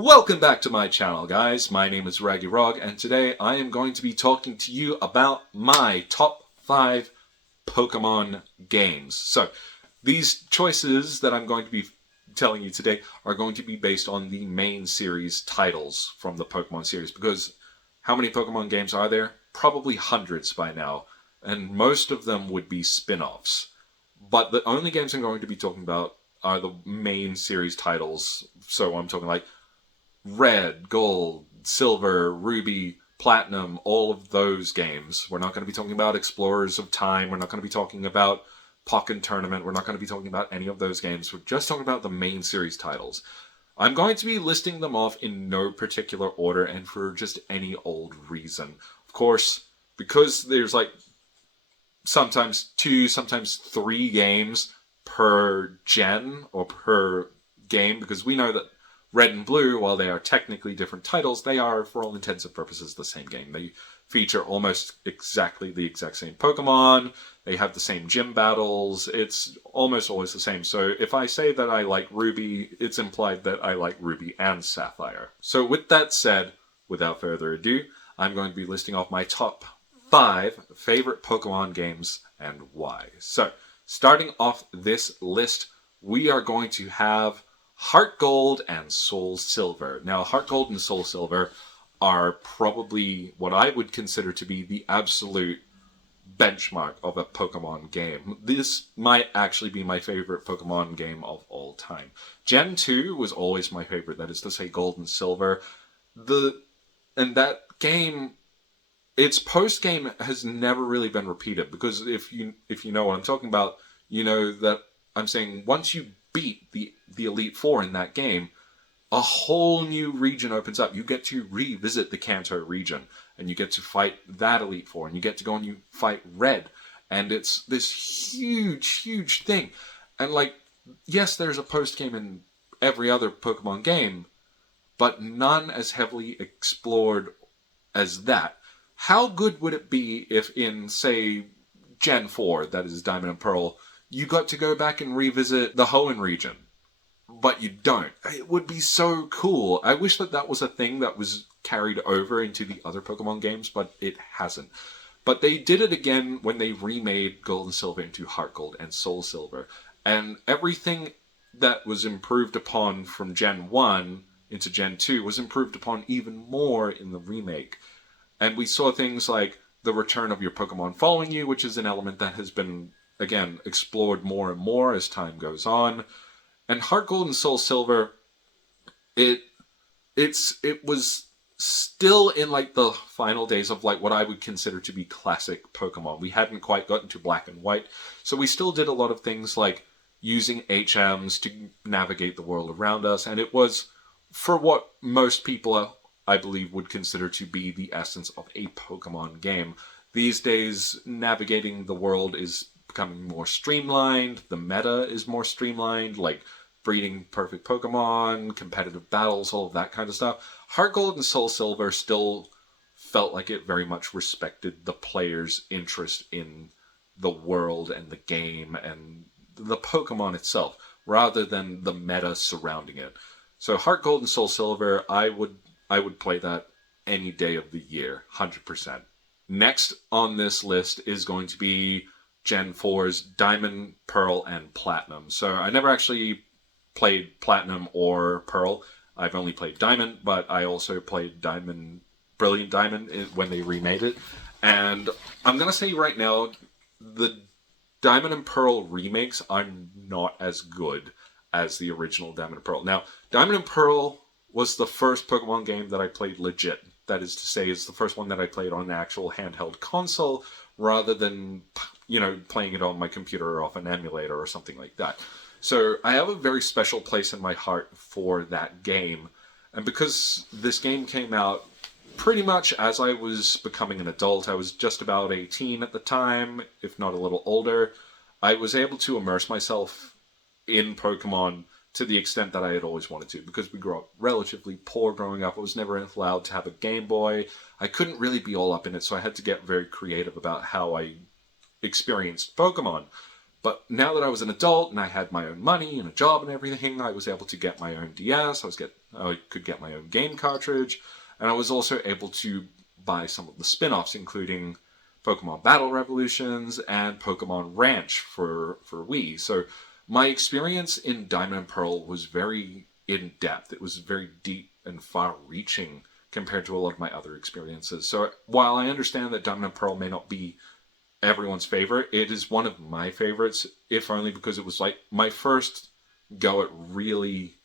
Welcome back to my channel, guys. My name is Raggy, and today I am going to be talking to you about my top 5 Pokemon games. So, these choices that I'm going to be telling you today are going to be based on the main series titles from the Pokemon series, because how many Pokemon games are there? Probably hundreds by now, and most of them would be spin-offs. But the only games I'm going to be talking about are the main series titles, so I'm talking like Red, Gold, Silver, Ruby, Platinum, all of those games. We're not going to be talking about Explorers of Time. We're not going to be talking about Pokken Tournament. We're not going to be talking about any of those games. We're just talking about the main series titles. I'm going to be listing them off in no particular order and for just any old reason. Of course, because there's like sometimes 2, sometimes 3 games per gen or per game, because we know that Red and Blue, while they are technically different titles, they are, for all intents and purposes, the same game. They feature almost exactly the exact same Pokemon. They have the same gym battles. It's almost always the same. So if I say that I like Ruby, it's implied that I like Ruby and Sapphire. So with that said, without further ado, I'm going to be listing off my top 5 favorite Pokemon games and why. So, starting off this list, we are going to have Heart Gold and Soul Silver. Now, Heart Gold and Soul Silver are probably what I would consider to be the absolute benchmark of a Pokemon game. This might actually be my favorite Pokemon game of all time. Gen 2 was always my favorite, that is to say Gold and Silver. And that game, its post-game has never really been repeated, because if you know what I'm talking about, you know that I'm saying once you beat the Elite Four in that game, a whole new region opens up. You get to revisit the Kanto region, and you get to fight that Elite Four, and you get to go and you fight Red, and it's this huge, huge thing. And like, yes, there's a post-game in every other Pokemon game, but none as heavily explored as that. How good would it be if in, say, Gen 4, that is Diamond and Pearl, you got to go back and revisit the Hoenn region, but you don't? It would be so cool. I wish that that was a thing that was carried over into the other Pokemon games, but it hasn't. But they did it again when they remade Gold and Silver into Heart Gold and Soul Silver. And everything that was improved upon from Gen 1 into Gen 2 was improved upon even more in the remake. And we saw things like the return of your Pokemon following you, which is an element that has been, again, explored more and more as time goes on. And Heart Gold and Soul Silver, it was still in like the final days of like what I would consider to be classic Pokemon. We hadn't quite gotten to Black and White, so we still did a lot of things like using HMs to navigate the world around us, and it was, for what most people, I believe, would consider to be the essence of a Pokemon game. These days, navigating the world is becoming more streamlined. The meta is more streamlined, like breeding perfect Pokemon, competitive battles, all of that kind of stuff. Heart Gold and Soul Silver still felt like it very much respected the player's interest in the world and the game and the Pokemon itself, rather than the meta surrounding it. So Heart Gold and Soul Silver, I would play that any day of the year, 100%. Next on this list is going to be Gen 4's Diamond, Pearl, and Platinum. So I never actually played Platinum or Pearl. I've only played Diamond, but I also played Diamond, Brilliant Diamond, when they remade it. And I'm going to say right now, the Diamond and Pearl remakes are not as good as the original Diamond and Pearl. Now, Diamond and Pearl was the first Pokemon game that I played legit. That is to say, it's the first one that I played on an actual handheld console, rather than, playing it on my computer or off an emulator or something like that. So I have a very special place in my heart for that game. And because this game came out pretty much as I was becoming an adult, I was just about 18 at the time, if not a little older, I was able to immerse myself in Pokemon to the extent that I had always wanted to. Because we grew up relatively poor growing up, I was never allowed to have a Game Boy. I couldn't really be all up in it, so I had to get very creative about how I experienced Pokemon. But now that I was an adult and I had my own money and a job and everything, I was able to get my own DS. I could get my own game cartridge, and I was also able to buy some of the spin-offs, including Pokemon Battle Revolutions and Pokemon Ranch for Wii. So my experience in Diamond and Pearl was very in depth. It was very deep and far-reaching compared to a lot of my other experiences. So while I understand that Diamond and Pearl may not be everyone's favorite, it is one of my favorites, if only because it was like my first go at really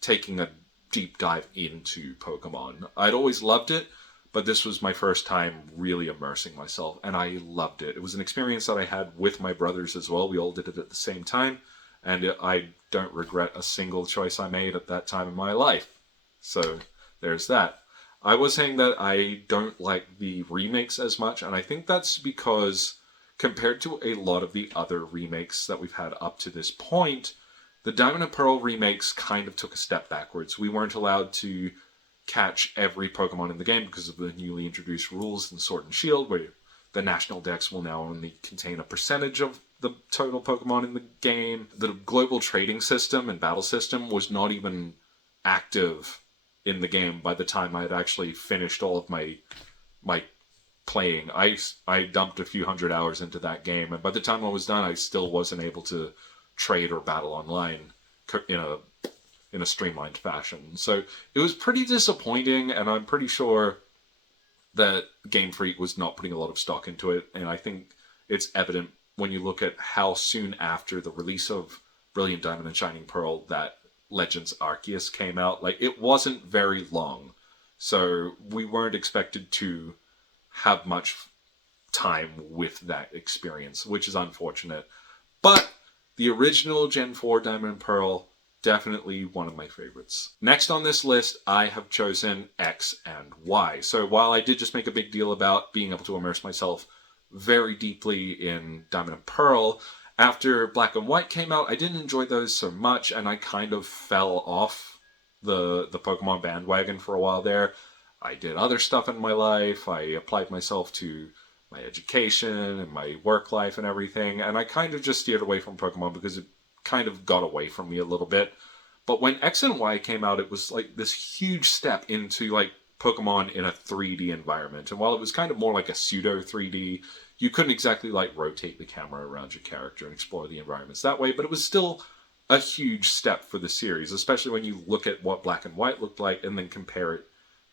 taking a deep dive into Pokemon. I'd always loved it, but this was my first time really immersing myself, and I loved it. It was an experience that I had with my brothers as well. We all did it at the same time, and I don't regret a single choice I made at that time in my life. So there's that. I was saying that I don't like the remakes as much, and I think that's because compared to a lot of the other remakes that we've had up to this point, the Diamond and Pearl remakes kind of took a step backwards. We weren't allowed to catch every Pokemon in the game because of the newly introduced rules in Sword and Shield, where the national dex will now only contain a percentage of the total Pokemon in the game. The global trading system and battle system was not even active in the game by the time I had actually finished all of my playing. I dumped a few hundred hours into that game, and by the time I was done, I still wasn't able to trade or battle online in a streamlined fashion. So it was pretty disappointing, and I'm pretty sure that Game Freak was not putting a lot of stock into it, and I think it's evident when you look at how soon after the release of Brilliant Diamond and Shining Pearl that Legends Arceus came out. Like, it wasn't very long, so we weren't expected to have much time with that experience, which is unfortunate. But the original Gen 4 Diamond and Pearl, definitely one of my favorites. Next on this list, I have chosen X and Y. So while I did just make a big deal about being able to immerse myself very deeply in Diamond and Pearl, after Black and White came out, I didn't enjoy those so much, and I kind of fell off the Pokemon bandwagon for a while there. I did other stuff in my life. I applied myself to my education and my work life and everything, and I kind of just steered away from Pokemon because it kind of got away from me a little bit. But when X and Y came out, it was like this huge step into like Pokemon in a 3D environment. And while it was kind of more like a pseudo 3D, you couldn't exactly like rotate the camera around your character and explore the environments that way, but it was still a huge step for the series, especially when you look at what Black and White looked like and then compare it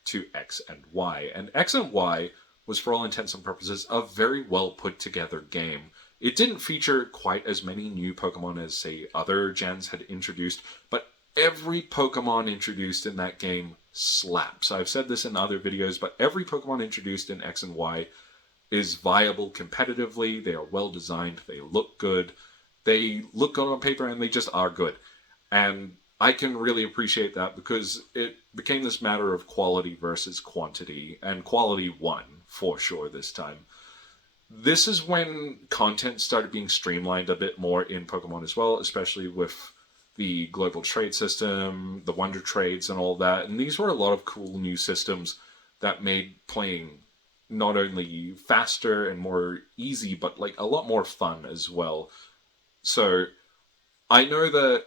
to X and Y. And X and Y was, for all intents and purposes, a very well put together game. It didn't feature quite as many new Pokemon as, say, other gens had introduced, but every Pokemon introduced in that game slaps. I've said this in other videos, but every Pokemon introduced in X and Y is viable competitively. They are well designed. They look good. They look good on paper, and they just are good. And I can really appreciate that because it became this matter of quality versus quantity, and quality won for sure this time. This is when content started being streamlined a bit more in Pokemon as well, especially with the global trade system, the Wonder Trades, and all that. And these were a lot of cool new systems that made playing not only faster and more easy, but like a lot more fun as well. So I know that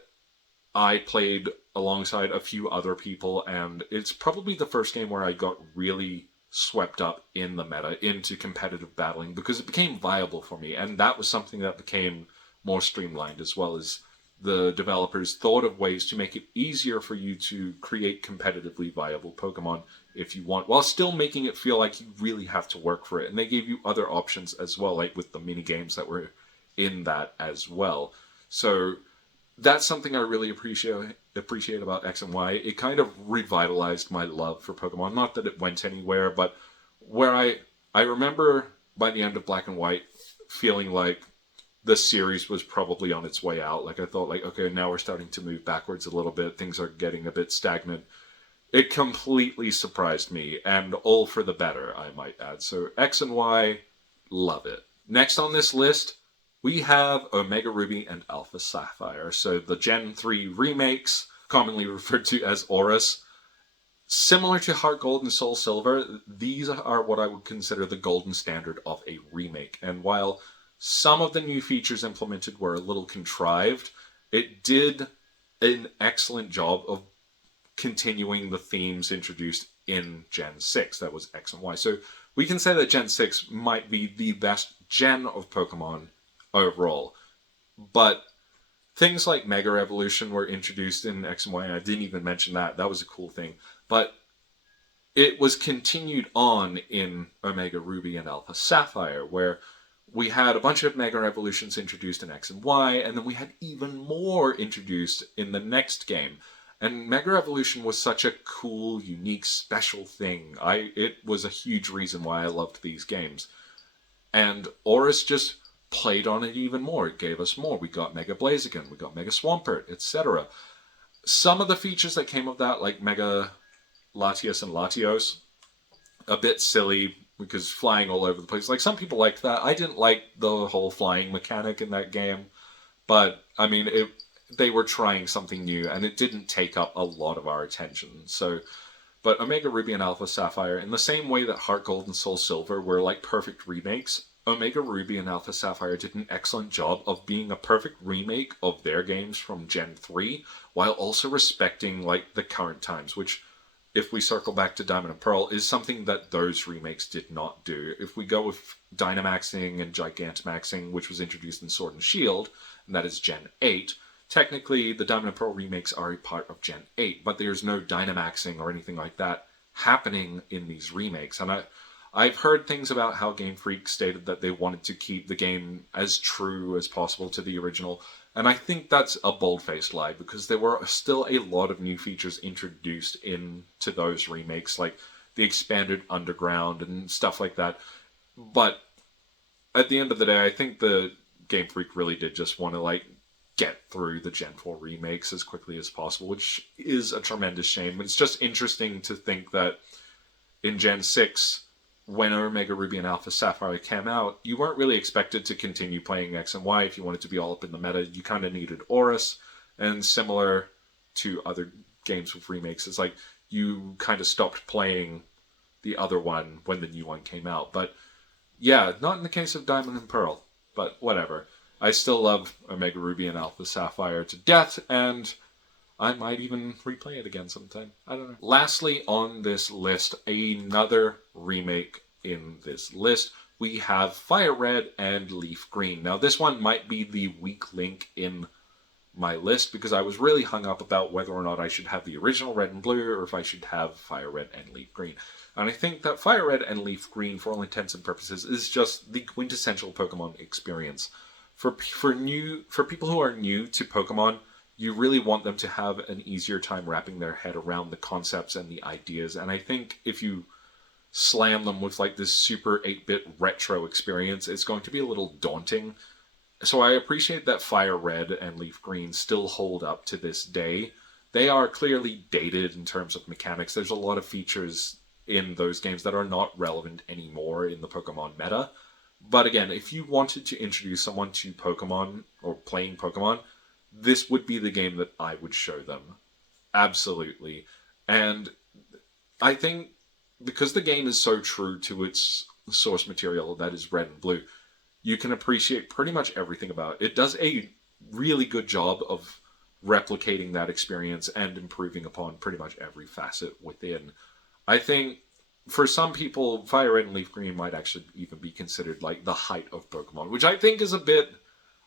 I played alongside a few other people, and it's probably the first game where I got really swept up in the meta, into competitive battling, because it became viable for me, and that was something that became more streamlined, as well as the developers thought of ways to make it easier for you to create competitively viable Pokemon if you want, while still making it feel like you really have to work for it. And they gave you other options as well, like with the mini games that were in that as well. So that's something I really appreciate about X and Y. It kind of revitalized my love for Pokemon. Not that it went anywhere, but where I remember by the end of Black and White feeling like the series was probably on its way out. Like, I thought, like, okay, now we're starting to move backwards a little bit. Things are getting a bit stagnant. It completely surprised me, and all for the better, I might add. So X and Y, love it. Next on this list, we have Omega Ruby and Alpha Sapphire. So the Gen 3 remakes, commonly referred to as Auras. Similar to Heart Gold and Soul Silver, these are what I would consider the golden standard of a remake. And while Some of the new features implemented were a little contrived. It did an excellent job of continuing the themes introduced in Gen 6. That was X and Y. So we can say that Gen 6 might be the best gen of Pokemon overall. But things like Mega Evolution were introduced in X and Y, and I didn't even mention that. That was a cool thing. But it was continued on in Omega Ruby and Alpha Sapphire, where we had a bunch of Mega Evolutions introduced in X and Y, and then we had even more introduced in the next game. And Mega Evolution was such a cool, unique, special thing. It was a huge reason why I loved these games. And Oris just played on it even more. It gave us more. We got Mega Blaziken, we got Mega Swampert, etc. Some of the features that came of that, like Mega Latios and Latios, a bit silly because flying all over the place. Like, some people liked that. I didn't like the whole flying mechanic in that game. But, I mean, they were trying something new, and it didn't take up a lot of our attention. So, but Omega Ruby and Alpha Sapphire, in the same way that Heart Gold and Soul Silver were like perfect remakes, Omega Ruby and Alpha Sapphire did an excellent job of being a perfect remake of their games from Gen 3, while also respecting like the current times, which, if we circle back to Diamond and Pearl, is something that those remakes did not do. If we go with Dynamaxing and Gigantamaxing, which was introduced in Sword and Shield, and that is Gen 8, technically the Diamond and Pearl remakes are a part of Gen 8, but there's no Dynamaxing or anything like that happening in these remakes. And I've heard things about how Game Freak stated that they wanted to keep the game as true as possible to the original. And I think that's a bold-faced lie, because there were still a lot of new features introduced into those remakes, like the expanded underground and stuff like that. But at the end of the day, I think the Game Freak really did just want to like get through the Gen 4 remakes as quickly as possible, which is a tremendous shame. It's just interesting to think that in Gen 6, when Omega Ruby and Alpha Sapphire came out, you weren't really expected to continue playing X and Y if you wanted to be all up in the meta. You kind of needed Oris, and similar to other games with remakes, it's like you kind of stopped playing the other one when the new one came out. But yeah, not in the case of Diamond and Pearl, but whatever. I still love Omega Ruby and Alpha Sapphire to death, and I might even replay it again sometime. I don't know. Lastly on this list, another remake in this list, we have Fire Red and Leaf Green. Now this one might be the weak link in my list, because I was really hung up about whether or not I should have the original Red and Blue, or if I should have Fire Red and Leaf Green. And I think that Fire Red and Leaf Green, for all intents and purposes, is just the quintessential Pokemon experience. For people who are new to Pokemon, you really want them to have an easier time wrapping their head around the concepts and the ideas. And I think if you slam them with like this super 8-bit retro experience, it's going to be a little daunting. So I appreciate that Fire Red and Leaf Green still hold up to this day. They are clearly dated in terms of mechanics. There's a lot of features in those games that are not relevant anymore in the Pokemon meta. But again, if you wanted to introduce someone to Pokemon or playing Pokemon, this would be the game that I would show them. Absolutely. And I think because the game is so true to its source material, that is Red and Blue, you can appreciate pretty much everything about it. It does a really good job of replicating that experience and improving upon pretty much every facet within. I think for some people, Fire Red and Leaf Green might actually even be considered like the height of Pokemon, which I think is a bit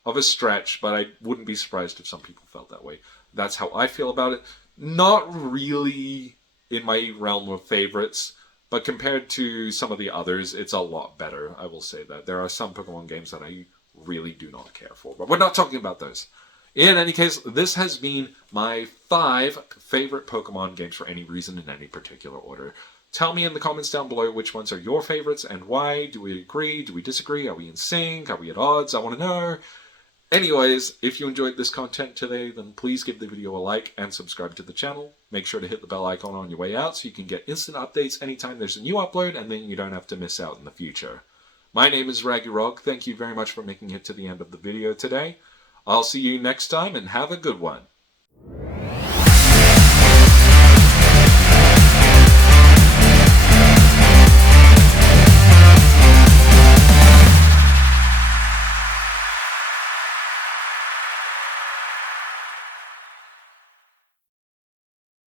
of a stretch, but I wouldn't be surprised if some people felt that way. That's how I feel about it. Not really in my realm of favorites, but compared to some of the others, it's a lot better. I will say that. There are some Pokemon games that I really do not care for, but we're not talking about those. In any case, this has been my 5 favorite Pokemon games for any reason in any particular order. Tell me in the comments down below which ones are your favorites and why. Do we agree? Do we disagree? Are we in sync? Are we at odds? I want to know. Anyways, if you enjoyed this content today, then please give the video a like and subscribe to the channel. Make sure to hit the bell icon on your way out so you can get instant updates anytime there's a new upload, and then you don't have to miss out in the future. My name is Raggy. Thank you very much for making it to the end of the video today. I'll see you next time, and have a good one.